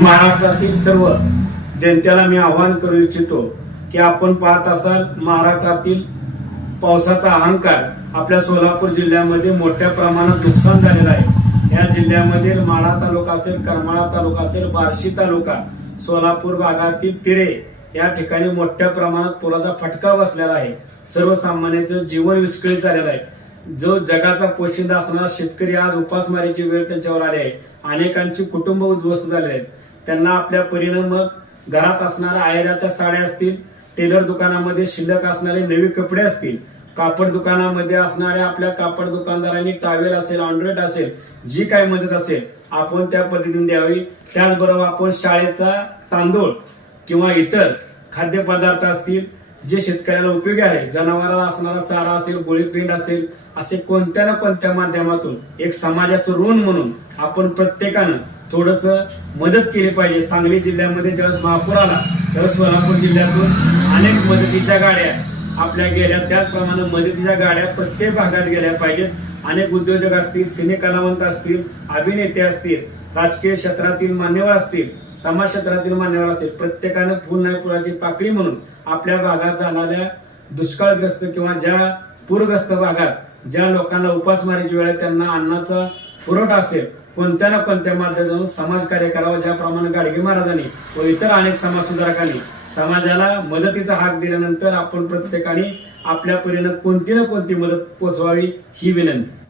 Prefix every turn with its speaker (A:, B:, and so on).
A: महाराष्ट्रातील सर्व जनतेला मी आवाहन करू इच्छितो की आपण पाहत असाल महाराष्ट्रातील पावसाचा अहंकार आपल्या सोलापूर जिल्ह्यामध्ये मोठ्या प्रमाणात नुकसान झालेलं आहे. या जिल्ह्यामधील माढा तालुका असेल करमाळा तालुका असेल बार्शी तालुका सोलापूर भागातील तिरे या ठिकाणी मोठ्या प्रमाणात पुराचा फटका बसलेला आहे. सर्वसामान्यांचं जीवन विस्कळीत झालेलं आहे. जो जगाचा पोशिंदा असणारा शेतकरी आज उपासमारीची वेळ त्यांच्यावर आली आहे. अनेकांची कुटुंब उद्ध्वस्त झाले आहेत. त्यांना आपल्या परीनं मग घरात असणाऱ्या आयराच्या साड्या असतील टेलर दुकानामध्ये शिल्लक असणारे नवे कपडे असतील कापड दुकानामध्ये असणाऱ्या आपल्या कापड दुकानदारांनी टावेल असेल ऑन्ड्रेट असेल जी काय मदत असेल आपण त्या पद्धतीने द्यावी. त्याचबरोबर आपण शाळेचा तांदूळ किंवा इतर खाद्यपदार्थ असतील जे शेतकऱ्याला उपयोगी आहे जनावराला असणारा चारा असेल गोळीपिंड असेल असे कोणत्या ना कोणत्या माध्यमातून एक समाजाचं ऋण म्हणून आपण प्रत्येकानं थोडंसं मदत केली पाहिजे. सांगली जिल्ह्यामध्ये ज्यावेळेस महापूर आला त्यावेळेस सोलापूर जिल्ह्यातून अनेक मदतीच्या गाड्या आपल्या गेल्या. त्याचप्रमाणे मदतीच्या गाड्या प्रत्येक भागात गेल्या पाहिजेत. अनेक उद्योजक असतील सिने कलावंत असतील अभिनेते असतील राजकीय क्षेत्रातील मान्यवर असतील समाज क्षेत्रातील मान्यवर असतील प्रत्येकानं फुल नाही पुराची पाकळी म्हणून आपल्या भागात जाणाऱ्या दुष्काळग्रस्त किंवा ज्या पूरग्रस्त भागात ज्या लोकांना उपासमारीची वेळ आहे त्यांना अन्नाचा पुरवठा असेल कोणत्या ना कोणत्या माध्यमातून समाज कार्य करावं ज्याप्रमाणे गाडगे महाराजांनी व इतर अनेक समाजसुधारकांनी समाजाला मदतीचा हाक दिल्यानंतर आपण प्रत्येकाने आपल्या परीनं कोणती ना कोणती मदत पोचवावी ही विनंती.